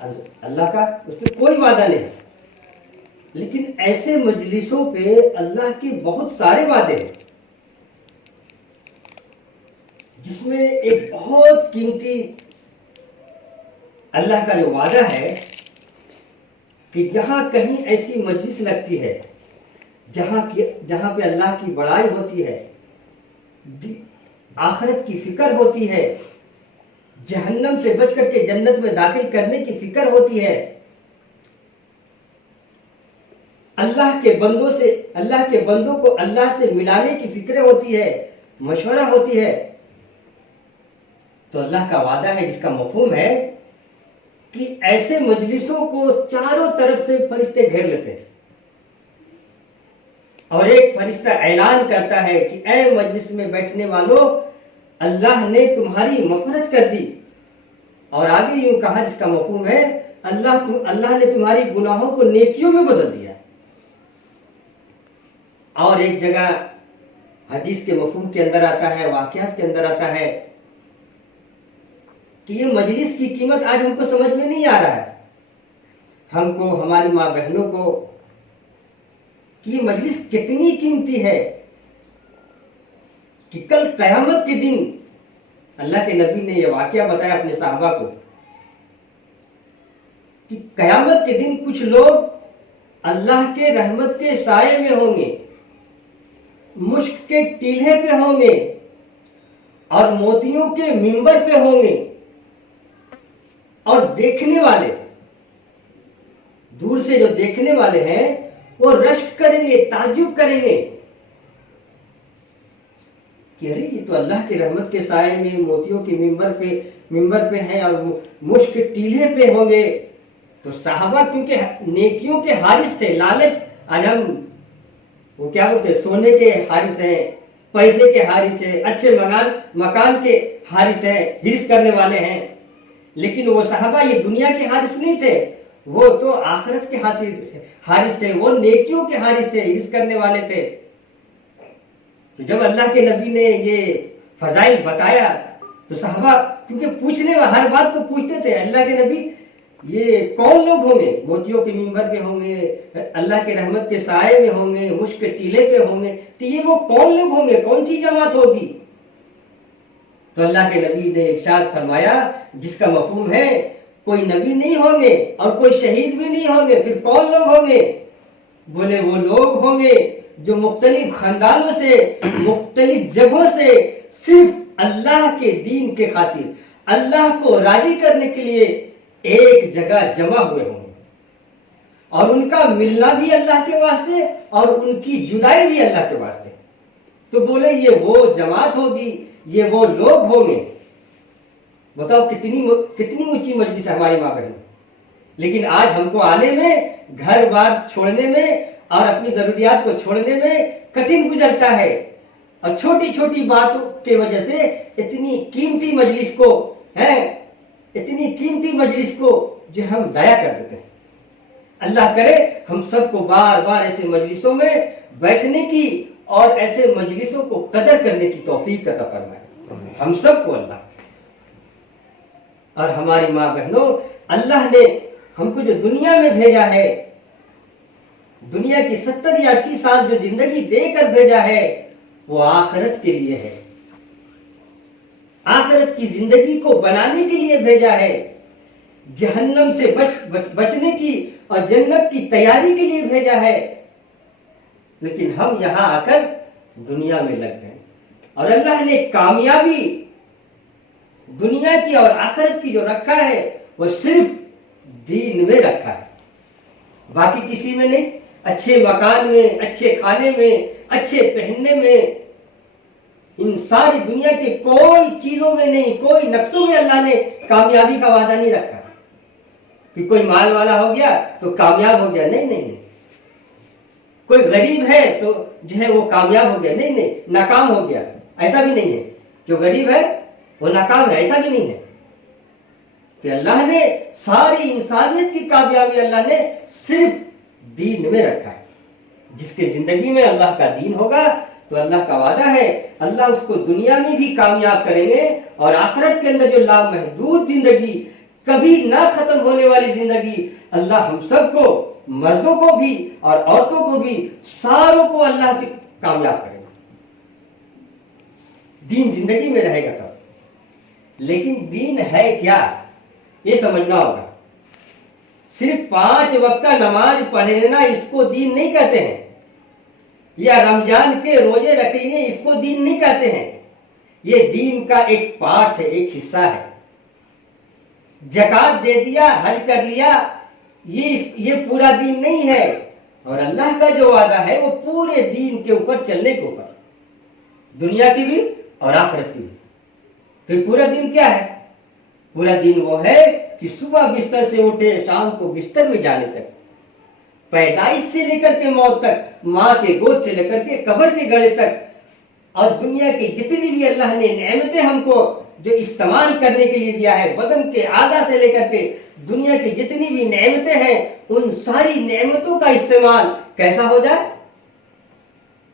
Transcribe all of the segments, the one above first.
اللہ کا اس پہ کوئی وعدہ نہیں. لیکن ایسے مجلسوں پہ اللہ کے بہت سارے وعدے ہیں جس میں ایک بہت قیمتی اللہ کا جو وعدہ ہے کہ جہاں کہیں ایسی مجلس لگتی ہے جہاں پہ اللہ کی بڑائی ہوتی ہے، آخرت کی فکر ہوتی ہے، جہنم سے بچ کر کے جنت میں داخل کرنے کی فکر ہوتی ہے، اللہ کے بندوں کو اللہ سے ملانے کی فکریں ہوتی ہے، مشورہ ہوتی ہے، تو اللہ کا وعدہ ہے جس کا مفہوم ہے کہ ایسے مجلسوں کو چاروں طرف سے فرشتے گھیر لیتے ہیں اور ایک فرشتہ اعلان کرتا ہے کہ اے مجلس میں بیٹھنے والوں، اللہ نے تمہاری مغفرت کر دی. اور آگے یوں کہا جس کا مفہوم ہے اللہ نے تمہاری گناہوں کو نیکیوں میں بدل دیا. اور ایک جگہ حدیث کے مفہوم کے اندر آتا ہے، واقعات کے اندر آتا ہے کہ یہ مجلس کی قیمت آج ہم کو سمجھ میں نہیں آ رہا ہے، ہم کو، ہماری ماں بہنوں کو، کہ یہ مجلس کتنی قیمتی ہے کہ کل قیامت کے دن اللہ کے نبی نے یہ واقعہ بتایا اپنے صحابہ کو کہ قیامت کے دن کچھ لوگ اللہ کے رحمت کے سائے میں ہوں گے، مشک کے ٹیلے پہ ہوں گے اور موتیوں کے منبر پہ ہوں گے، اور دیکھنے والے، دور سے جو دیکھنے والے ہیں وہ رشک کریں گے، تعجب کریں گے کہ ارے یہ تو اللہ کی رحمت کے سائے میں موتیوں کے منبر پہ ہیں اور مشک ٹیلے پہ ہوں گے. تو صحابہ کیونکہ نیکیوں کے حارث تھے، لالچ، آج ہم وہ کیا بولتے ہیں، سونے کے حارث ہیں، پیسے کے حارث ہیں، اچھے مکان کے حارث ہیں، ہرس کرنے والے ہیں. لیکن وہ صحابہ یہ دنیا کے حارث نہیں تھے، وہ تو آخرت کے حارث تھے، وہ نیکیوں کے حارث تھے، ہرس کرنے والے تھے. تو جب اللہ کے نبی نے یہ فضائل بتایا تو صحابہ کیونکہ پوچھنے ہر بات کو پوچھتے تھے، اللہ کے نبی یہ کون لوگ ہوں گے، موتیوں کے منبر پہ ہوں گے، اللہ کے رحمت کے سائے میں ہوں گے، مشک کے ٹیلے پہ ہوں گے، تو یہ وہ کون لوگ ہوں گے، کون سی جماعت ہوگی؟ تو اللہ کے نبی نے ارشاد فرمایا جس کا مفہوم ہے کوئی نبی نہیں ہوں گے اور کوئی شہید بھی نہیں ہوں گے، پھر کون لوگ ہوں گے؟ بولے وہ لوگ ہوں گے جو مختلف خاندانوں سے، مختلف جگہوں سے صرف اللہ کے دین کے خاطر، اللہ کو راضی کرنے کے لیے ایک جگہ جمع ہوئے ہوں گے، اور ان کا ملنا بھی اللہ کے واسطے اور ان کی جدائی بھی اللہ کے واسطے. تو بولے یہ وہ جماعت ہوگی، یہ وہ لوگ ہوں گے. بتاؤ کتنی اونچی مجلس ہے ہماری ماں بہن. لیکن آج ہم کو آنے میں، گھر بار چھوڑنے میں اور اپنی ضروریات کو چھوڑنے میں کٹھن گزرتا ہے، اور چھوٹی چھوٹی باتوں کی وجہ سے اتنی قیمتی مجلس کو جو ہم ضائع کر دیتے ہیں. اللہ کرے ہم سب کو بار بار ایسے مجلسوں میں بیٹھنے کی اور ایسے مجلسوں کو قدر کرنے کی توفیق عطا فرمائے ہم سب کو اللہ. اور ہماری ماں بہنوں، اللہ نے ہم کو جو دنیا میں بھیجا ہے، دنیا کی 70 یا 80 سال جو زندگی دے کر بھیجا ہے، وہ آخرت کے لیے ہے، آخرت کی زندگی کو بنانے کے لیے بھیجا ہے، جہنم سے بچنے کی اور جنت کی تیاری کے لیے بھیجا ہے. لیکن ہم یہاں آ کر دنیا میں لگ گئے، اور اللہ نے کامیابی دنیا کی اور آخرت کی جو رکھا ہے وہ صرف دین میں رکھا ہے، باقی کسی میں نہیں. اچھے مکان میں، اچھے کھانے میں، اچھے پہننے میں، ان ساری دنیا کے کوئی چیزوں میں نہیں، کوئی نقصوں میں اللہ نے کامیابی کا وعدہ نہیں رکھا کہ کوئی مال والا ہو گیا تو کامیاب ہو گیا. نہیں. کوئی غریب ہے تو جو ہے وہ کامیاب ہو گیا. نہیں، ناکام ہو گیا، ایسا بھی نہیں ہے. جو غریب ہے وہ ناکام ہے، ایسا بھی نہیں ہے. کہ اللہ نے ساری انسانیت کی کامیابی اللہ نے صرف دین میں رکھا ہے. جس کے زندگی میں اللہ کا دین ہوگا تو اللہ کا وعدہ ہے اللہ اس کو دنیا میں بھی کامیاب کریں گے، اور آخرت کے اندر جو لامحدود زندگی کبھی نہ ختم ہونے والی زندگی اللہ ہم سب کو، مردوں کو بھی اور عورتوں کو بھی، ساروں کو اللہ سے کامیاب کرے گا۔ دین زندگی میں رہے گا تب۔ لیکن دین ہے کیا، یہ سمجھنا ہوگا۔ صرف 5 وقت کا نماز پڑھ لینا اس کو دین نہیں کہتے ہیں، یا رمضان کے روزے رکھ لیے اس کو دین نہیں کہتے ہیں۔ یہ دین کا ایک پارٹ ہے، ایک حصہ ہے۔ زکات دے دیا، حج کر لیا، یہ پورا دین نہیں ہے۔ اور اللہ کا جو وعدہ ہے وہ پورے دین کے اوپر چلنے کے اوپر، دنیا کی بھی اور آخرت کی بھی۔ پھر پورا دین کیا ہے؟ پورا دین وہ ہے کہ صبح بستر سے اٹھے شام کو بستر میں جانے تک، پیدائش سے لے کر کے موت تک، ماں کے گود سے لے کر کے قبر کے گڑے تک، اور دنیا کی جتنی بھی اللہ نے نعمتیں ہم کو جو استعمال کرنے کے لیے دیا ہے، بدن کے اعضاء سے لے کر کے دنیا کی جتنی بھی نعمتیں ہیں، ان ساری نعمتوں کا استعمال کیسا ہو جائے؟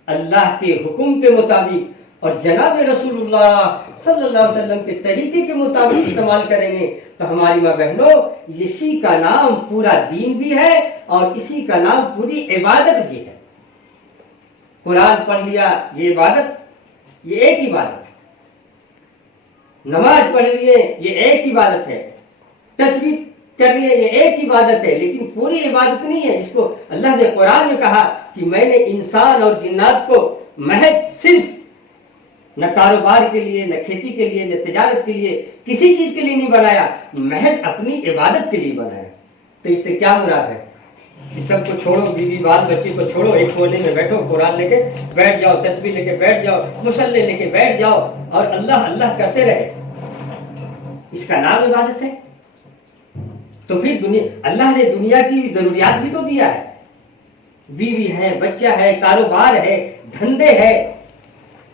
اللہ کے حکم کے مطابق اور جناب رسول اللہ صلی اللہ علیہ وسلم کے طریقے کے مطابق استعمال کریں گے تو ہماری ماں بہنوں، اسی کا نام پورا دین بھی ہے اور اسی کا نام پوری عبادت بھی ہے۔ قرآن پڑھ لیا، یہ عبادت، یہ ایک عبادت ہے۔ نماز پڑھ لیے، یہ ایک عبادت ہے۔ تسبیح کر لیے، یہ ایک عبادت ہے، لیکن پوری عبادت نہیں ہے۔ اس کو اللہ نے قرآن میں کہا کہ میں نے انسان اور جنات کو محض صرف نہ کاروبار کے لیے، نہ کھیتی کے لیے، نہ تجارت کے لیے، کسی چیز کے لیے نہیں بنایا، محض اپنی عبادت کے لیے بنایا۔ تو اس سے کیا مراد ہے؟ سب کو چھوڑو، بیوی بال بچے کو چھوڑو، ایک کونے میں بیٹھو، قرآن لے کے بیٹھ جاؤ، تسبیح لے کے بیٹھ جاؤ، مصلی لے کے بیٹھ جاؤ اور اللہ اللہ کرتے رہے، اس کا نام عبادت ہے؟ تو پھر اللہ نے دنیا کی ضروریات بھی تو دیا ہے، بیوی ہے، بچہ ہے، کاروبار ہے، دھندے ہے،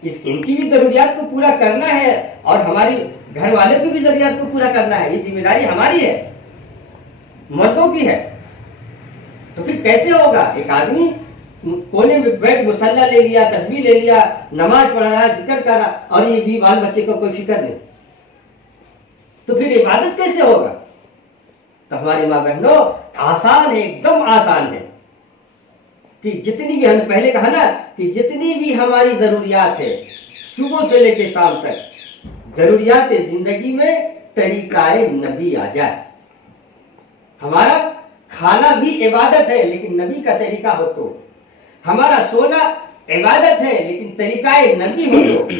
ان کی بھی ضروریات کو پورا کرنا ہے اور ہماری گھر والوں کی بھی ضروریات کو پورا کرنا ہے۔ یہ ذمہ داری ہماری ہے، مردوں کی ہے۔ تو پھر کیسے ہوگا؟ ایک آدمی کونے میں بیٹھ مصلی لے لیا، تسبیح لے لیا، نماز پڑھ رہا ہے، ذکر کر رہا، اور یہ بھی بال بچے کو کوئی فکر نہیں، تو پھر عبادت کیسے ہوگا؟ تو ہماری ماں بہنوں، آسان ہے، ایک دم آسان ہے کہ جتنی بھی، ہم نے پہلے کہا نا کہ جتنی بھی ہماری ضروریات ہے صبح سے لے کے شام تک، ضروریات زندگی میں طریقہ نبی آ جائے۔ ہمارا کھانا بھی عبادت ہے لیکن نبی کا طریقہ ہو تو، ہمارا سونا عبادت ہے لیکن طریقہ نبی ہو تو،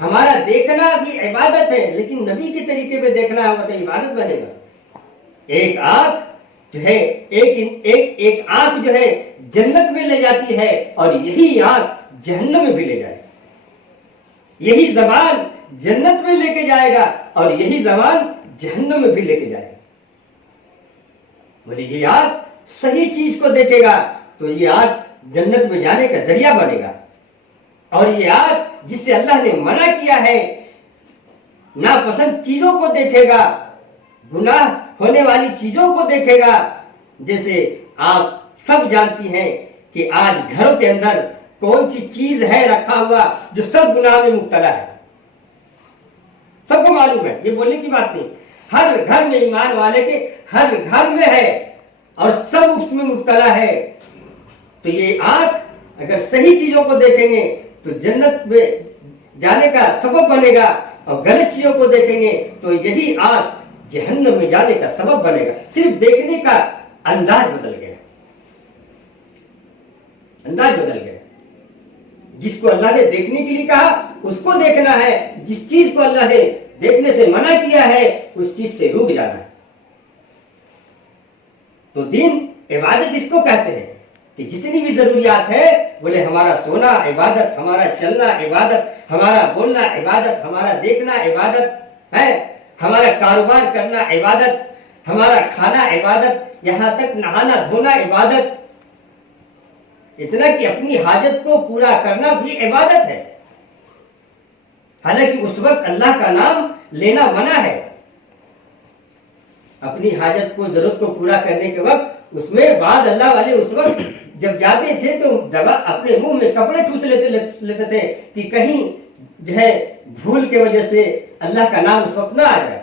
ہمارا دیکھنا بھی عبادت ہے لیکن نبی کے طریقے پہ دیکھنا ہوگا تو عبادت بنے گا۔ ایک آنکھ جو ہے، ایک آنکھ جو ہے جنت میں لے جاتی ہے اور یہی آنکھ جہنم میں بھی لے جائے گا۔ یہی زبان جنت میں لے کے جائے گا اور یہی زبان جہنم میں بھی لے کے جائے گا۔ بولے یہ آنکھ صحیح چیز کو دیکھے گا تو یہ آنکھ جنت میں جانے کا ذریعہ بنے گا، اور یہ آنکھ جس سے اللہ نے منع کیا ہے، ناپسند چیزوں کو دیکھے گا، گناہ ہونے والی چیزوں کو دیکھے گا۔ جیسے آپ سب جانتی ہیں کہ آج گھروں کے اندر کون سی چیز ہے رکھا ہوا جو سب گناہ میں مبتلا ہے، سب کو معلوم ہے، یہ بولنے کی بات نہیں، ہر گھر میں، ایمان والے کے ہر گھر میں ہے اور سب اس میں مبتلا ہے۔ تو یہ آنکھ اگر صحیح چیزوں کو دیکھیں گے تو جنت میں جانے کا سبب بنے گا، اور غلط چیزوں کو دیکھیں گے تو یہی آنکھ جہنم میں جانے کا سبب بنے گا۔ صرف دیکھنے کا انداز بدل گیا، انداز بدل گیا۔ جس کو اللہ نے دیکھنے کے لیے کہا اس کو دیکھنا ہے، جس چیز کو اللہ نے دیکھنے سے منع کیا ہے اس چیز سے رک جانا ہے۔ تو دین عبادت اس کو کہتے ہیں کہ جتنی بھی ضروریات ہے، بولے ہمارا سونا عبادت، ہمارا چلنا عبادت، ہمارا بولنا عبادت، ہمارا دیکھنا عبادت ہے، ہمارا کاروبار کرنا عبادت، ہمارا کھانا عبادت، یہاں تک نہانا دھونا عبادت، اتنا کہ اپنی حاجت کو پورا کرنا بھی عبادت ہے، حالانکہ اس وقت اللہ کا نام لینا منع ہے۔ اپنی حاجت کو، ضرورت کو پورا کرنے کے وقت اس میں بعض اللہ والے اس وقت جب جاتے تھے تو اپنے منہ میں کپڑے ٹھوس لیتے تھے کہ کہیں جو ہے بھول کے وجہ سے اللہ کا نام اس وقت نہ آ جائے۔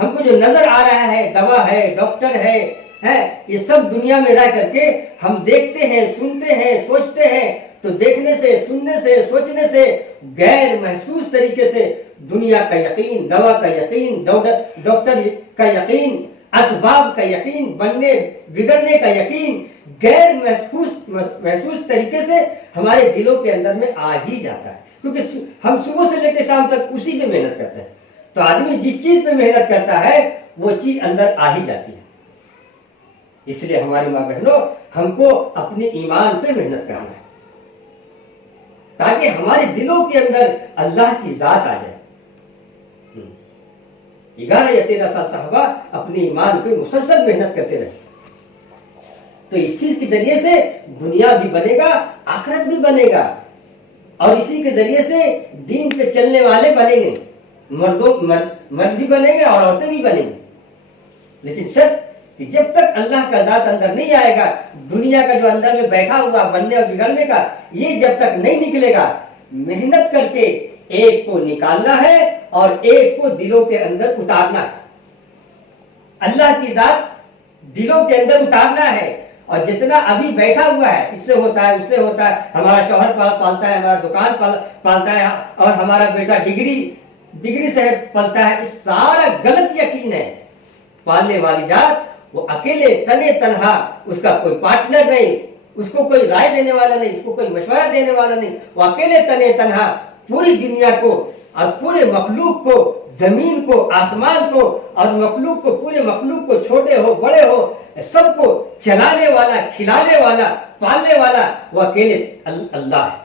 ہم کو جو نظر آ رہا ہے، دوا ہے، ڈاکٹر ہے، یہ سب دنیا میں رہ کر کے ہم دیکھتے ہیں، سنتے ہیں، سوچتے ہیں، تو دیکھنے سے، سننے سے، سوچنے سے غیر محسوس طریقے سے دنیا کا یقین، دوا کا یقین، ڈاکٹر کا یقین، اسباب کا یقین، بننے بگڑنے کا یقین غیر محسوس طریقے سے ہمارے دلوں کے اندر میں آ ہی جاتا ہے، کیونکہ ہم صبح سے لے کے شام تک اسی پہ محنت کرتے ہیں، تو آدمی جس چیز پہ محنت کرتا ہے وہ چیز اندر آ ہی جاتی ہے۔ اس لیے ہماری ماں بہنوں، ہم کو اپنے ایمان پہ محنت کرنا ہے تاکہ ہمارے دلوں کے اندر اللہ کی ذات آ جائے۔ 11 یا 13 سال صحابہ اپنے ایمان پہ مسلسل محنت کرتے رہے، تو اس چیز کے ذریعے سے دنیا بھی بنے گا، آخرت بھی بنے گا، اور اسی کے ذریعے سے دین پہ چلنے والے بنیں گے، مرد بھی بنیں گے اور عورتیں بھی بنیں گی۔ لیکن شرط کہ جب تک اللہ کا ذات اندر نہیں آئے گا، دنیا کا جو اندر میں بیٹھا ہوا بننے اور بگڑنے کا، یہ جب تک نہیں نکلے گا، محنت کر کے ایک کو نکالنا ہے اور ایک کو دلوں کے اندر اتارنا ہے۔ اللہ کی ذات دلوں کے اندر اتارنا ہے، اور جتنا ابھی بیٹھا ہوا ہے، اس سے ہوتا ہے، اس سے ہوتا ہے، ہمارا شوہر پالتا ہے، ہمارا دکان پالتا ہے، اور ہمارا بیٹا ڈگری سے پلتا ہے، اس سارا غلط یقین ہے۔ پالنے والی ذات وہ اکیلے تنے تنہا، اس کا کوئی پارٹنر نہیں، اس کو کوئی رائے دینے والا نہیں، اس کو کوئی مشورہ دینے والا نہیں، وہ اکیلے تنے تنہا پوری دنیا کو اور پورے مخلوق کو، زمین کو، آسمان کو اور مخلوق کو، پورے مخلوق کو، چھوٹے ہو بڑے ہو، سب کو چلانے والا، کھلانے والا، پالنے والا وہ اکیلے اللہ ہے۔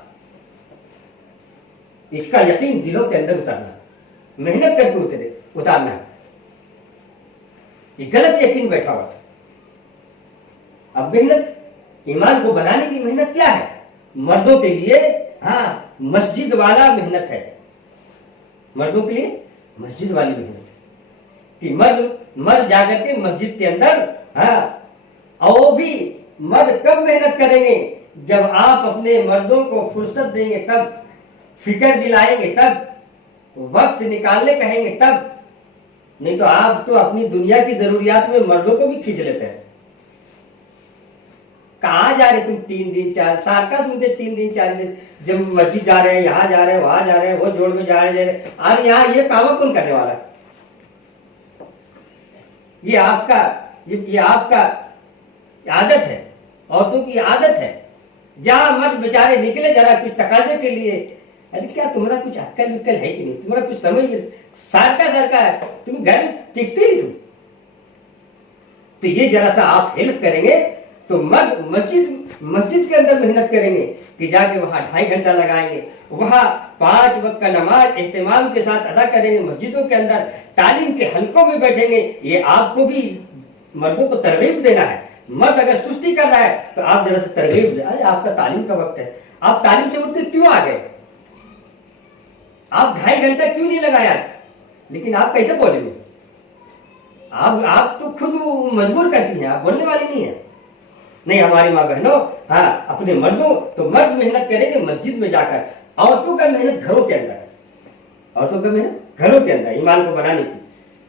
اس کا یقین دلوں کے اندر اتارنا، محنت کر کے اتارنا ہے۔ یہ غلط یقین بیٹھا ہوا تھا۔ اب محنت، ایمان کو بنانے کی محنت کیا ہے؟ مردوں کے لیے مسجد والا محنت ہے، مردوں کے لیے مسجد والی محنت ہے کہ مرد جا کر کے مسجد کے اندر، اور بھی مرد کب محنت کریں گے؟ جب آپ اپنے مردوں کو فرصت دیں گے، تب فکر دلائیں گے، تب وقت نکالنے کہیں گے، تب، نہیں تو آپ تو اپنی دنیا کی ضروریات میں مردوں کو بھی کھینچ لیتے ہیں۔ کہاں جا رہے تم 3 دن 4 سال کا سنتے 3 دن 4 دن، جب مسجد جا رہے ہیں، یہاں جا رہے ہیں، وہاں جا رہے ہیں، وہ جوڑ میں جا رہے ہیں، اور یہاں یہ کام کون کرنے والا ہے؟ یہ آپ کا عادت ہے، عورتوں کی عادت ہے۔ جہاں مرد بیچارے نکلے ذرا کچھ تقاضے کے لیے، ارے کیا تمہارا کچھ عقل وکل ہے کہ نہیں؟ تمہارا کچھ سمجھ میں سارکا ہے، تم گھر میں ٹکتے ہی تم، تو یہ ذرا سا آپ ہیلپ کریں گے تو مرد مسجد کے اندر محنت کریں گے کہ جا کے وہاں 2.5 گھنٹہ لگائیں گے، وہاں 5 وقت کا نماز اہتمام کے ساتھ ادا کریں گے، مسجدوں کے اندر تعلیم کے حلقوں میں بیٹھیں گے۔ یہ آپ کو بھی مردوں کو ترغیب دینا ہے۔ مرد اگر سستی کر رہا ہے تو آپ ذرا سے ترغیب دیں، ارے آپ کا تعلیم کا وقت ہے، آپ تعلیم سے اٹھ کے کیوں آ گئے؟ آپ 2.5 گھنٹہ کیوں نہیں لگایا؟ لیکن آپ کیسے بولیں گے؟ آپ تو خود مجبور کرتی ہیں، آپ بولنے والی نہیں ہیں۔ نہیں، ہماری ماں بہنوں، اپنے مردوں تو مرد محنت کریں گے مسجد میں جا کر، عورتوں کا محنت گھروں کے اندر ہے، عورتوں کا محنت گھروں کے اندر ایمان کو بنانے کی،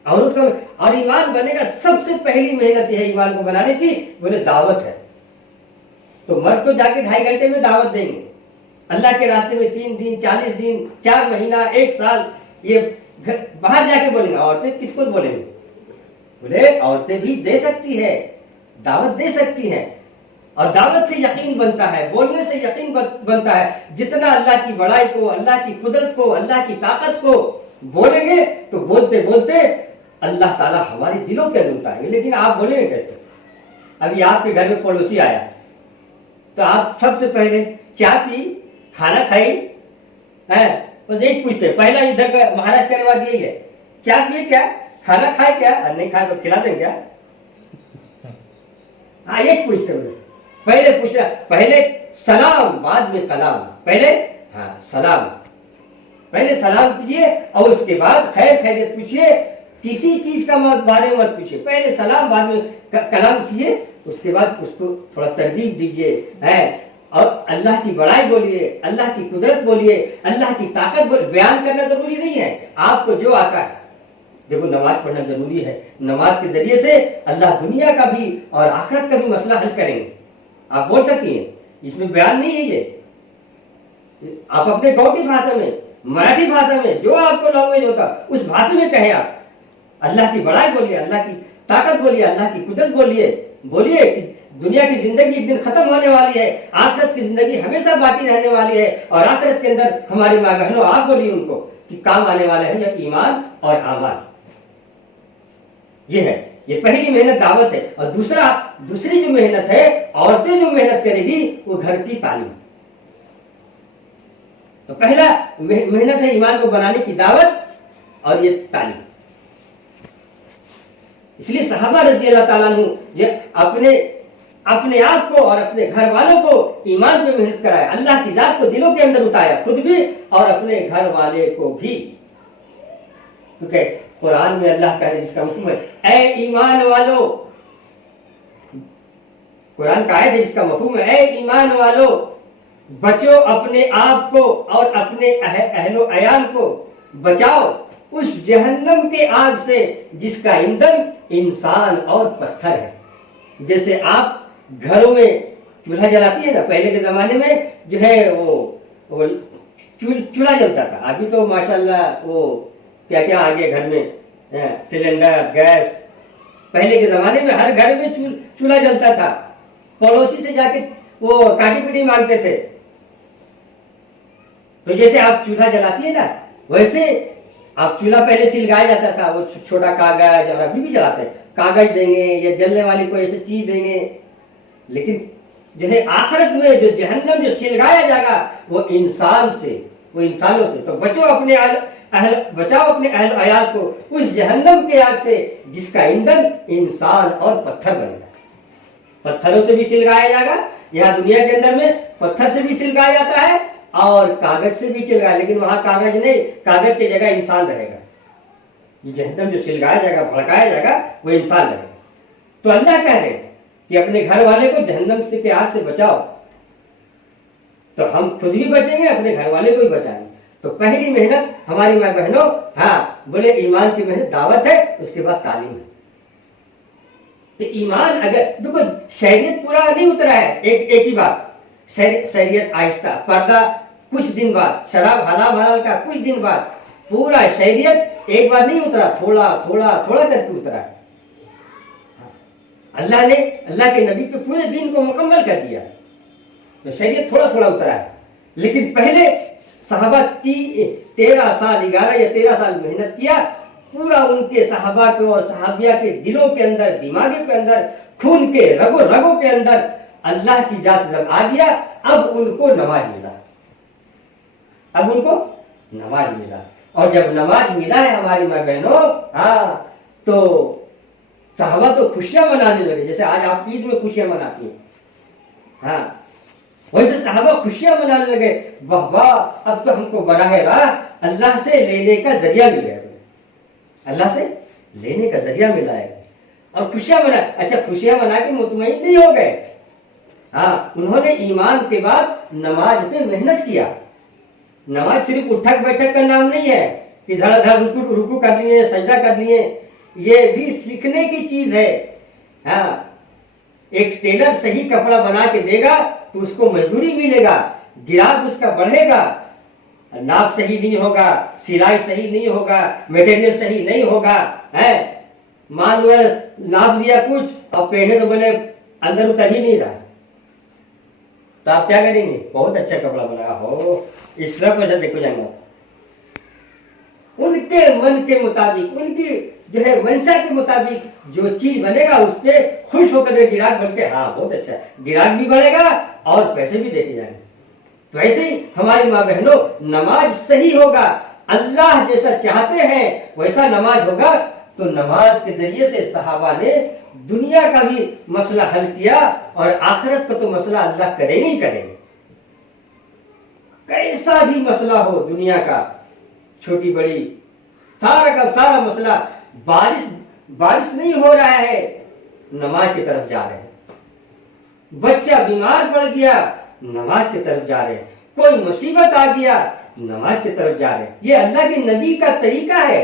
عورت کا، اور ایمان بنے گا سب سے پہلی محنت یہ ہے ایمان کو بنانے کی، بولے دعوت ہے۔ تو مرد تو جا کے 2.5 گھنٹے میں دعوت دیں گے، اللہ کے راستے میں 3 دن 40 دن 4 مہینہ 1 سال، یہ باہر جا کے بولیں گے۔ عورتیں کس کو بولیں گے؟ بولے عورتیں بھی دے سکتی ہے، دعوت دے سکتی ہیں، اور دعوت سے یقین بنتا ہے، بولنے سے یقین بنتا ہے۔ جتنا اللہ کی بڑائی کو، اللہ کی قدرت کو، اللہ کی طاقت کو بولیں گے تو بولتے بولتے اللہ تعالیٰ ہمارے دلوں کے اندر اتاریں گے۔ لیکن آپ بولیں گے کیسے؟ ابھی آپ کے گھر میں پڑوسی آیا تو آپ سب سے پہلے چائے پی، کھانا کھائی، بس یہی پوچھتے، پہلا ادھر کا مہاراشٹر کا رواج یہی ہے، چائے پیے کیا، کھانا کھائے کیا، اور نہیں کھائے تو کھلا دیں کیا؟ یہی پوچھتے ہوئے پہلے پوچھا، پہلے سلام بعد میں کلام، پہلے سلام، پہلے سلام کیجیے اور اس کے بعد خیر خیریت پوچھیے، کسی چیز کا بارے میں مت پوچھیے، پہلے سلام بعد میں کلام کیجیے، اس کے بعد اس کو تھوڑا ترغیب دیجیے، اور اللہ کی بڑائی بولیے، اللہ کی قدرت بولیے، اللہ کی طاقت بیان کرنا ضروری نہیں ہے، آپ کو جو آتا ہے دیکھو نماز پڑھنا ضروری ہے، نماز کے ذریعے سے اللہ دنیا کا بھی اور آخرت کا بھی مسئلہ حل کریں گے۔ آپ بول سکتی ہیں، اس میں بیان نہیں ہے یہ، آپ اپنے گاؤں کی بھاشا میں، مراٹھی بھاشا میں، جو آپ کو لینگویج ہوتا اس بھاشا میں کہیں، آپ اللہ کی بڑائی بولیے، اللہ کی طاقت بولیے، اللہ کی قدرت بولیے کہ دنیا کی زندگی ایک دن ختم ہونے والی ہے، آخرت کی زندگی ہمیشہ باقی رہنے والی ہے، اور آخرت کے اندر ہماری ماں بہنوں آپ بولیے ان کو کہ کام آنے والے ہیں یہ ایمان اور اعمال۔ یہ ہے، یہ پہلی محنت دعوت ہے۔ اور دوسری جو محنت ہے، عورتیں جو محنت کرے گی وہ گھر کی تعلیم۔ تو پہلا محنت ہے ایمان کو بنانے کی دعوت اور یہ تعلیم۔ اس لیے صحابہ رضی اللہ تعالیٰ عنہ یہ اپنے آپ کو اور اپنے گھر والوں کو ایمان پہ محنت کرایا، اللہ کی ذات کو دلوں کے اندر اتارا، خود بھی اور اپنے گھر والے کو بھی۔ کیونکہ قرآن میں اللہ کا جس کا حکم ہے، اے ایمان والو، قرآن کا آیت ہے جس کا مفہوم ہے، اے ایمان والو بچو اپنے آپ کو اور اپنے اہل و عیال کو بچاؤ اس جہنم کے آگ سے جس کا ایندھن انسان اور پتھر ہے۔ جیسے آپ گھروں میں چولہا جلاتی ہے نا، پہلے کے زمانے میں جو ہے وہ چولہا جلتا تھا، ابھی تو ماشاءاللہ وہ کیا کیا آ گیا گھر میں، سلنڈر، گیس۔ پہلے کے زمانے میں ہر گھر میں چولہا جلتا تھا، پڑوسی سے جا کے وہ کاٹی پیٹی مانگتے تھے۔ تو جیسے آپ چولہا جلاتی ہے نا، ویسے آپ چولہا پہلے سلگایا جاتا تھا، وہ چھوٹا کاغذ، اور ابھی بھی جلاتے ہیں، کاغذ دیں گے یا جلنے والی کوئی ایسی چیز دیں گے۔ لیکن جو ہے آخرت میں جو جہنم جو سلگایا جائے گا وہ انسانوں سے۔ تو بچاؤ اپنے اہل عیال کو اس جہنم کے آگ سے جس کا ایندھن انسان اور پتھر بنے گا۔ پتھروں سے بھی سلگایا جائے گا، یہاں دنیا کے اندر میں پتھر سے بھی سلگایا جاتا ہے اور کاغذ سے بھی سلگایا، لیکن وہاں کاغذ نہیں، کاغذ کی جگہ انسان رہے گا۔ یہ جہنم جو سلگایا جائے گا، بھڑکایا جائے گا، وہ انسان رہے گا۔ تو اللہ کہہ رہے ہیں کہ اپنے گھر والے کو جہنم کے آگ سے بچاؤ، تو ہم خود بھی بچیں گے، اپنے گھر والے کو بھی بچائیں گے۔ تو پہلی محنت ہماری ماں بہنوں، بولے ایمان کی محنت دعوت ہے، اس کے بعد تعلیم ہے۔ تو ایمان اگر دیکھو شریعت پورا نہیں اترا ہے، ایک ہی بات، شریعت آہستہ، پردہ کچھ دن بعد، شراب حلال کا کچھ دن بعد، پورا شریعت ایک بار نہیں اترا، تھوڑا کر کے اترا ہے۔ اللہ کے نبی پہ پورے دین کو مکمل کر دیا، تو شریعت تھوڑا اترا ہے۔ لیکن پہلے صحابہ 13 سال 11 یا 13 سال محنت کیا، پورا ان کے صحابہ کے اور صحابیہ کے دلوں کے اندر، دماغوں کے اندر، خون کے رگوں کے اندر اللہ کی ذات جب آ گیا، اب ان کو نماز ملا۔ اور جب نماز ملا ہے ہماری ماں بہنوں، تو صحابہ تو خوشیاں منانے لگے، جیسے آج آپ عید میں خوشیاں مناتی ہیں، ویسے صحابہ خوشیاں منانے لگے، واہ واہ، اب تو ہم کو براہ راست اللہ سے لینے کا ذریعہ مل گیا، اللہ سے لینے کا ذریعہ ملا ہے۔ اور خوشیاں منا کے مطمئن نہیں ہو گئے، انہوں نے ایمان کے بعد نماز پہ محنت کیا۔ نماز صرف اٹھک بیٹھک کا نام نہیں ہے کہ دھڑ رکوع کر لیے، سجدہ کر لیے، یہ بھی سیکھنے کی چیز ہے۔ ایک ٹیلر صحیح کپڑا بنا کے دے گا تو اس کو مزدوری ملے گا، گراہک اس کا بڑھے گا۔ ناپ صحیح نہیں ہوگا، سلائی صحیح نہیں ہوگا، میٹیریل صحیح نہیں ہوگا، مان لو ناپ دیا کچھ اور پہنے تو بولے اندر اتر ہی نہیں رہا، تو آپ کیا کریں گے؟ بہت اچھا کپڑا بنا ہو، اس طرح ویسا دیکھو جائیں گا۔ ان کے من کے مطابق، ان کی جو ہے منشا کے مطابق جو چیز بنے گا اس پہ خوش ہو کر گراہک بن کے بہت اچھا ہے، گراہک بھی بڑھے گا اور پیسے بھی دیکھے جائیں گے۔ تو ایسے ہی ہماری ماں بہنوں، نماز صحیح ہوگا، اللہ جیسا چاہتے ہیں ویسا نماز ہوگا، تو نماز کے ذریعے سے صحابہ نے دنیا کا بھی مسئلہ حل کیا، اور آخرت کا تو مسئلہ اللہ کرے نہیں کرے، کیسا بھی مسئلہ ہو دنیا کا، چھوٹی بڑی، سارا کا سارا مسئلہ، بارش نہیں ہو رہا ہے، نماز کی طرف جا رہے ہیں، بچہ بیمار پڑ گیا، نماز کی طرف جا رہے ہیں، کوئی مصیبت آ گیا، نماز کی طرف جا رہے ہیں۔ یہ اللہ کے نبی کا طریقہ ہے،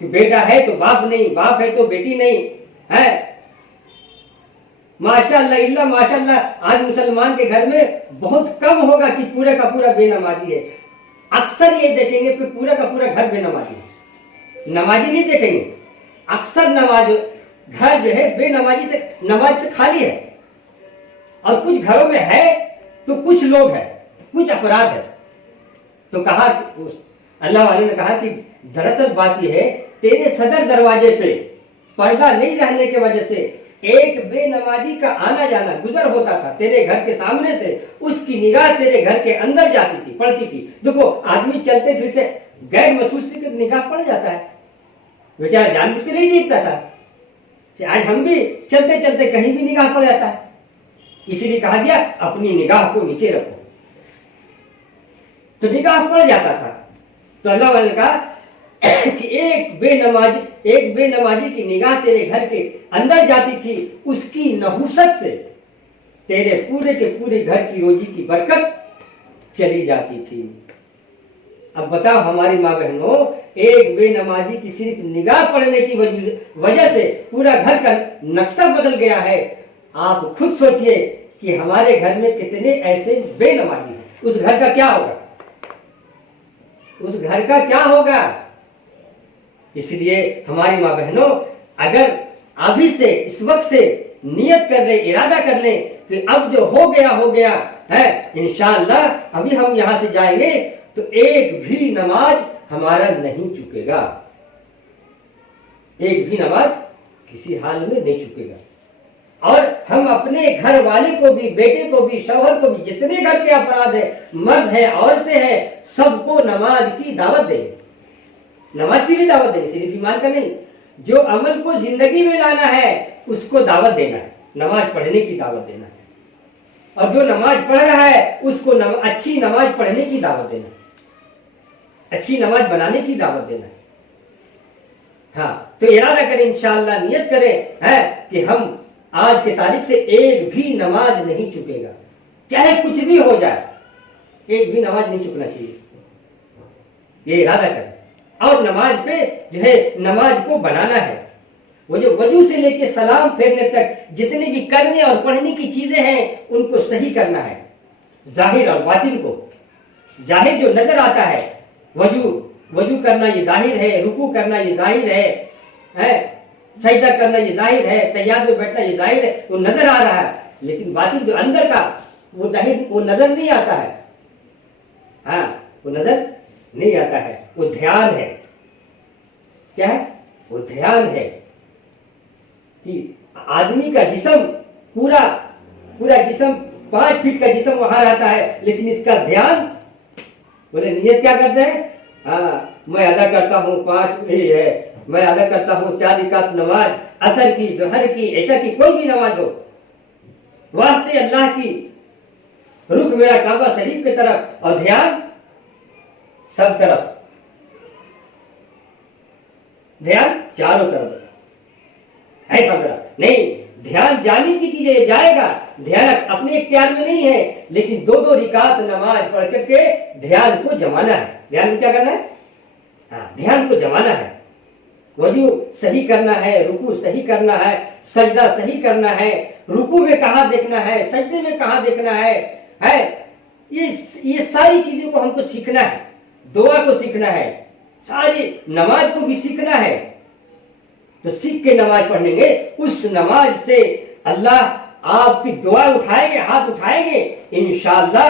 کہ بیٹا ہے تو باپ نہیں، باپ ہے تو بیٹی نہیں ہے۔ ماشاء اللہ ماشاء اللہ آج مسلمان کے گھر میں بہت کم ہوگا کہ پورا کا پورا بے نمازی ہے۔ اکثر یہ دیکھیں گے کہ پورا کا پورا گھر بے نمازی ہے، نمازی نہیں دیکھیں گے، اکثر نماز گھر جو ہے بے نماز سے خالی ہے، اور کچھ گھروں میں ہے تو کچھ لوگ ہیں، کچھ افراد ہے۔ تو کہا اللہ والے نے کہا کہ دراصل بات یہ ہے تیرے صدر دروازے پہ پردہ نہیں رہنے کی وجہ سے ایک بے نمازی کا آنا جانا گزر ہوتا تھا تیرے گھر کے سامنے سے، اس کی نگاہ تیرے گھر کے اندر جاتی تھی، پڑتی تھی۔ دیکھو آدمی چلتے پھرتے غیر محسوس سے نگاہ پڑ جاتا ہے، بیچارہ جان بوجھ کے نہیں دیکھتا تھا، آج ہم بھی چلتے چلتے کہیں بھی نگاہ پڑ جاتا ہے، اسی لیے کہا گیا اپنی نگاہ کو نیچے رکھو، تو نگاہ پڑ جاتا تھا۔ تو اللہ والے نے کہا کہ ایک بے نمازی کی نگاہ تیرے گھر کے اندر جاتی تھی، اس کی نحوست سے تیرے پورے کے پورے گھر کی روزی کی برکت چلی جاتی تھی۔ اب بتاؤ ہماری ماں بہنوں، ایک بے نمازی کی صرف نگاہ پڑنے کی وجہ سے پورا گھر کا نقشہ بدل گیا ہے۔ آپ خود سوچئے کہ ہمارے گھر میں کتنے ایسے بے نمازی ہیں، اس گھر کا کیا ہوگا، اس گھر کا کیا ہوگا۔ اس لیے ہماری ماں بہنوں اگر ابھی سے اس وقت سے نیت کر لیں، ارادہ کر لیں کہ اب جو ہو گیا ہے، انشاءاللہ ابھی ہم یہاں سے جائیں گے تو ایک بھی نماز ہمارا نہیں چکے گا، ایک بھی نماز کسی حال میں نہیں چکے گا۔ اور ہم اپنے گھر والے کو بھی، بیٹے کو بھی، شوہر کو بھی، جتنے گھر کے افراد ہیں، مرد ہیں، عورتیں ہیں، سب کو نماز کی دعوت دیں گے، نماز کی بھی دعوت دیں گے، صرف ایمان کا نہیں۔ جو عمل کو زندگی میں لانا ہے اس کو دعوت دینا ہے، نماز پڑھنے کی دعوت دینا ہے، اور جو نماز پڑھ رہا ہے اس کو اچھی نماز پڑھنے کی دعوت دینا ہے، اچھی نماز بنانے کی دعوت دینا ہے۔ ہاں تو ارادہ کریں، انشاءاللہ نیت کریں کہ ہم آج کی تاریخ سے ایک بھی نماز نہیں چکے گا، چاہے کچھ بھی ہو جائے، ایک بھی نماز نہیں چکنا چاہیے، یہ ارادہ کریں۔ اور نماز پہ جو ہے نماز کو بنانا ہے، وہ جو وضو سے لے کے سلام پھیرنے تک جتنی بھی کرنے اور پڑھنے کی چیزیں ہیں ان کو صحیح کرنا ہے، ظاہر اور باطن کو۔ ظاہر جو نظر آتا ہے، وضو کرنا یہ ظاہر ہے، رکوع کرنا یہ ظاہر ہے، سجدہ کرنا یہ ظاہر ہے، تحیات میں بیٹھنا یہ ظاہر ہے، وہ نظر آ رہا ہے، لیکن باطن جو اندر کا وہ ظاہر وہ نظر نہیں آتا ہے، ہاں وہ نظر نہیں آتا ہے، وہ دھیان ہے۔ کیا ہے وہ دھیان ہے کہ آدمی کا جسم پورا جسم 5 فٹ کا جسم وہاں رہتا ہے، لیکن اس کا دھیان، بولے نیت کیا کرتے ہیں، ہاں میں ادا کرتا ہوں 5 ہے، میں ادا کرتا ہوں 4 رکعت نماز، عصر کی، ظہر کی، عشاء کی، کوئی بھی نماز ہو، واسطے اللہ کی، رخ میرا کعبہ شریف کی طرف، اور دھیان سب طرف، دھیان چاروں طرف، ایسا نہیں، دھیان جانے کی چیز جائے گا، دھیان اپنے اختیار میں نہیں ہے، لیکن 2 رکعت نماز پڑھ کر کے دھیان کو جمانا ہے۔ دھیان کو کیا کرنا ہے، ہاں دھیان کو جمانا ہے، وضو صحیح کرنا ہے، رکوع صحیح کرنا ہے، سجدہ صحیح کرنا ہے، رکوع میں کہاں دیکھنا ہے، سجدے میں کہاں دیکھنا ہے، یہ ساری چیزوں کو ہم کو سیکھنا ہے، دعا کو سیکھنا ہے، ساری نماز کو بھی سیکھنا ہے۔ تو سیکھ کے نماز پڑھیں گے، اس نماز سے اللہ آپ کی دعا اٹھائیں گے، ہاتھ اٹھائیں گے، انشاءاللہ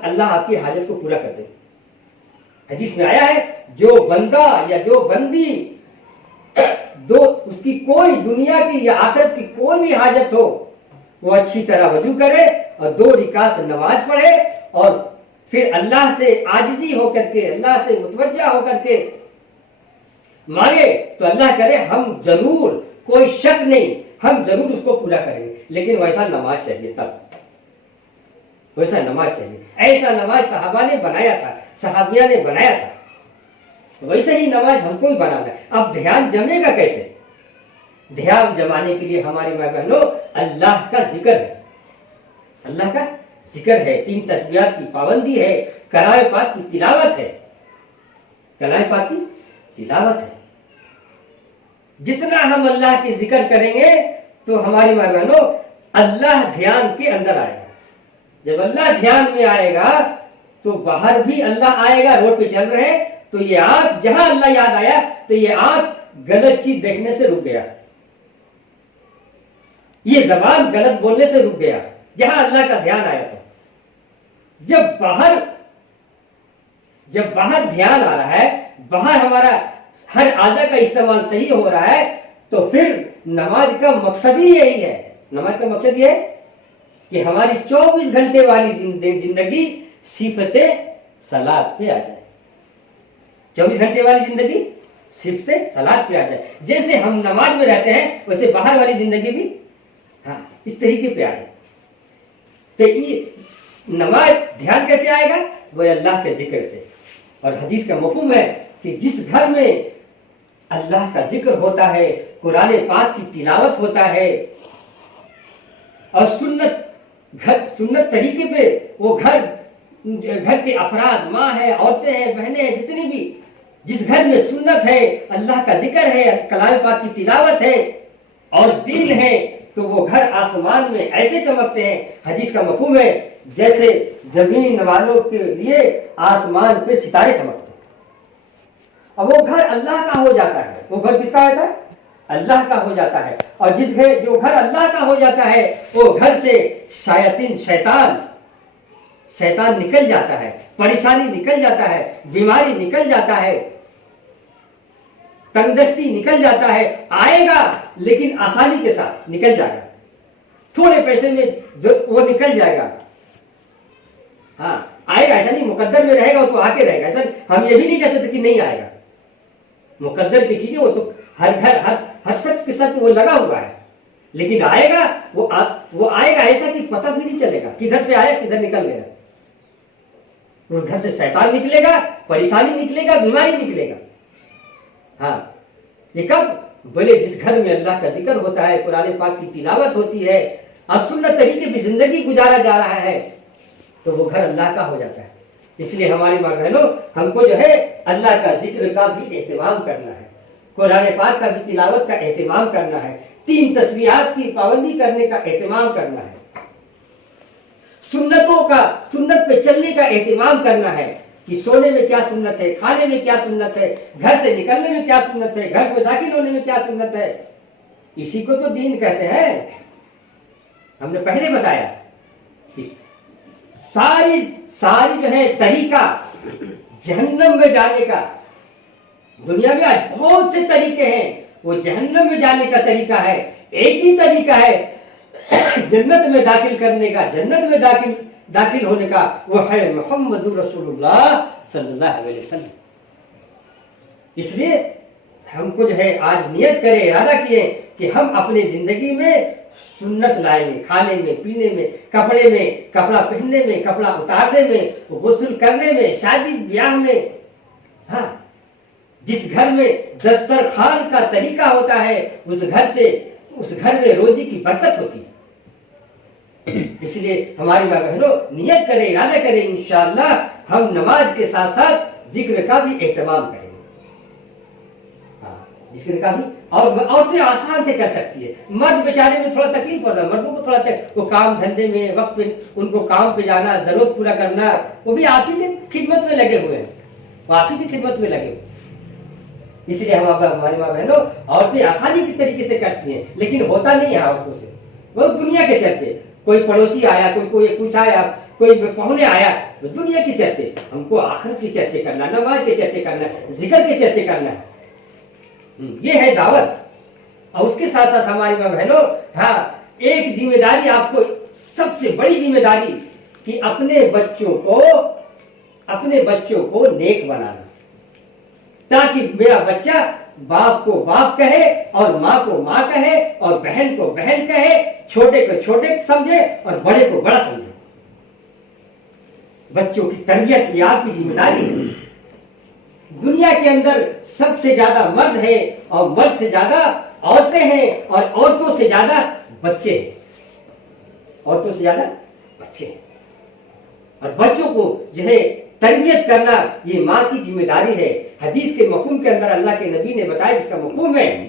اللہ آپ کی حاجت کو پورا کر دے گا۔ حدیث میں آیا ہے جو بندہ یا جو بندی اس کی کوئی دنیا کی یا آخرت کی کوئی بھی حاجت ہو، وہ اچھی طرح وضو کرے اور 2 رکعت نماز پڑھے، اور پھر اللہ سے عاجزی ہو کر کے، اللہ سے متوجہ ہو کر کے مانگے، تو اللہ کرے ہم ضرور، کوئی شک نہیں، ہم ضرور اس کو پورا کریں گے، لیکن ویسا نماز چاہیے، تب ویسا نماز چاہیے، ایسا نماز صحابہ نے بنایا تھا، صحابیہ نے بنایا تھا، ویسے ہی نماز ہم کو بھی بنانا ہے۔ اب دھیان جمے گا کیسے؟ دھیان جمانے کے لیے ہماری ماں بہنوں اللہ کا ذکر ہے، اللہ کا ذکر ہے، 3 تسبیحات کی پابندی ہے، کلام پاک کی تلاوت ہے، کلام پاک کی تلاوت ہے، جتنا ہم اللہ کی ذکر کریں گے تو ہماری ماں بہنوں اللہ دھیان کے اندر آئے گا. جب اللہ دھیان میں آئے گا تو باہر بھی اللہ آئے گا. روڈ پہ چل رہے ہیں تو یہ آنکھ جہاں اللہ یاد آیا تو یہ آنکھ غلط چیز دیکھنے سے رک گیا, یہ زبان غلط بولنے سے رک گیا جہاں اللہ کا دھیان آیا تھا. جب باہر دھیان آ رہا ہے, باہر ہمارا ہر اعضا کا استعمال صحیح ہو رہا ہے, تو پھر نماز کا مقصد ہی یہی ہے. نماز کا مقصد یہ ہے کہ ہماری 24 گھنٹے والی زندگی صفت صلاۃ پہ آ جائے. 24 گھنٹے والی زندگی صفت صلاۃ پہ آ جائے. جیسے ہم نماز میں رہتے ہیں ویسے باہر والی زندگی بھی اس طریقے پہ آ جائے. تو یہ نماز دھیان کیسے آئے گا؟ وہ اللہ کے ذکر سے. اور حدیث کا مفہوم ہے کہ جس گھر میں اللہ کا ذکر ہوتا ہے, قرآن پاک کی تلاوت ہوتا ہے اور سنت طریقے پہ وہ گھر کے افراد, ماں ہے, عورتیں ہیں, بہنیں ہیں, جتنی بھی, جس گھر میں سنت ہے, اللہ کا ذکر ہے, کلام پاک کی تلاوت ہے اور دین ہے, تو وہ گھر آسمان میں ایسے چمکتے ہیں. حدیث کا مفہوم ہے جیسے زمین والوں کے لیے آسمان پہ ستارے چمکتے ہیں. اب وہ گھر اللہ کا ہو جاتا ہے. وہ گھر کس کا ہوتا ہے؟ اللہ کا ہو جاتا ہے. اور جو گھر اللہ کا ہو جاتا ہے وہ گھر سے شیطان نکل جاتا ہے, پریشانی نکل جاتا ہے, بیماری نکل جاتا ہے, تنگدستی نکل جاتا ہے. آئے گا لیکن آسانی کے ساتھ نکل جائے گا, تھوڑے پیسے میں وہ نکل جائے گا. ہاں آئے گا, ایسا نہیں مقدر میں رہے گا وہ تو آ کے رہے گا. ایسا ہم یہ بھی نہیں کہہ سکتے کہ نہیں آئے گا. مقدر کی چیزیں وہ تو ہر گھر ہر شخص کے ساتھ وہ لگا ہوا ہے, لیکن آئے گا وہ آئے گا ایسا کہ پتہ بھی نہیں چلے گا کدھر سے آیا کدھر نکل گیا. وہ گھر سے شیطان نکلے گا, پریشانی نکلے گا, بیماری نکلے گا. ہاں یہ کب؟ بولے جس گھر میں اللہ کا ذکر ہوتا ہے, قرآن پاک کی تلاوت ہوتی ہے اور سنت طریقے پہ زندگی گزارا جا رہا ہے, تو وہ گھر اللہ کا ہو جاتا ہے. اس لیے ہماری ماں بہنوں ہم کو جو ہے اللہ کا ذکر کا بھی اہتمام کرنا ہے, قرآن پاک کا بھی تلاوت کا اہتمام کرنا ہے, 3 تسبیحات کی پابندی کرنے کا اہتمام کرنا ہے, سنت پہ چلنے کا اہتمام کرنا ہے کہ سونے میں کیا سنت ہے, کھانے میں کیا سنت ہے, گھر سے نکلنے میں کیا سنت ہے, گھر میں داخل ہونے میں کیا سنت ہے. اسی کو تو دین کہتے ہیں. ہم نے پہلے بتایا ساری جو ہے طریقہ جہنم میں جانے کا. دنیا میں آج بہت سے طریقے ہیں, وہ جہنم میں جانے کا طریقہ ہے. ایک ہی طریقہ ہے جنت میں داخل کرنے کا, جنت میں داخل ہونے کا, وہ ہے محمد رسول اللہ صلی اللہ علیہ وسلم. اس لیے ہم کو جو ہے آج نیت کریں, ارادہ کیے کہ ہم اپنے زندگی میں سنت لائیں گے, کھانے میں, پینے میں, کپڑے میں, کپڑا پہننے میں, کپڑا اتارنے میں, غسل کرنے میں, شادی بیاہ میں. ہاں جس گھر میں دسترخوان کا طریقہ ہوتا ہے اس گھر میں روزی کی برکت ہوتی ہے. اس لیے ہماری ماں بہنوں نیت کریں, ارادہ کریں, انشاءاللہ ہم نماز کے ساتھ ساتھ ذکر کا بھی اہتمام کریں گے. ذکر کا بھی, اور عورتیں آسان سے کر سکتی ہے. مرد بیچارے میں تھوڑا تکلیف ہوتا ہے, مردوں کو تھوڑا وہ کام دھندے میں وقت پہ ان کو کام پہ جانا, ضرورت پورا کرنا, وہ بھی آپ ہی کی خدمت میں لگے ہوئے ہیں, وہ آپ ہی کی خدمت میں لگے ہوئے. اس لیے ہماری ماں بہنوں عورتیں آسانی کی طریقے سے کرتی ہیں, لیکن ہوتا نہیں ہے عورتوں سے. وہ دنیا کے چرچے, کوئی پڑوسی آیا, کوئی کچھ آیا, کوئی پہنے آیا, تو دنیا کی چرچے. ہم کو آخرت کی چرچے کرنا, نماز کے چرچے کرنا, ذکر کے چرچے کرنا ہے. یہ ہے دعوت. اور اس کے ساتھ ساتھ ہماری ماں بہنوں ہاں ایک ذمہ داری, آپ کو سب سے بڑی ذمہ داری کہ اپنے بچوں کو نیک بنانا, تاکہ میرا بچہ باپ کو باپ کہے اور ماں کو ماں کہے اور بہن کو بہن کہے, چھوٹے کو چھوٹے سمجھے اور بڑے کو بڑا سمجھے. بچوں کی تربیت یہ آپ کی ذمہ داری ہے. دنیا کے اندر سب سے زیادہ مرد ہے اور مرد سے زیادہ عورتیں ہیں اور عورتوں سے زیادہ بچے ہیں. عورتوں سے زیادہ بچے ہیں, اور بچوں کو جو ہے تربیت کرنا یہ ماں کی ذمہ داری ہے. حدیث کے مفہوم کے اندر اللہ کے نبی نے بتایا, جس کا مفہوم ہے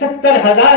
70,000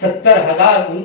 70,000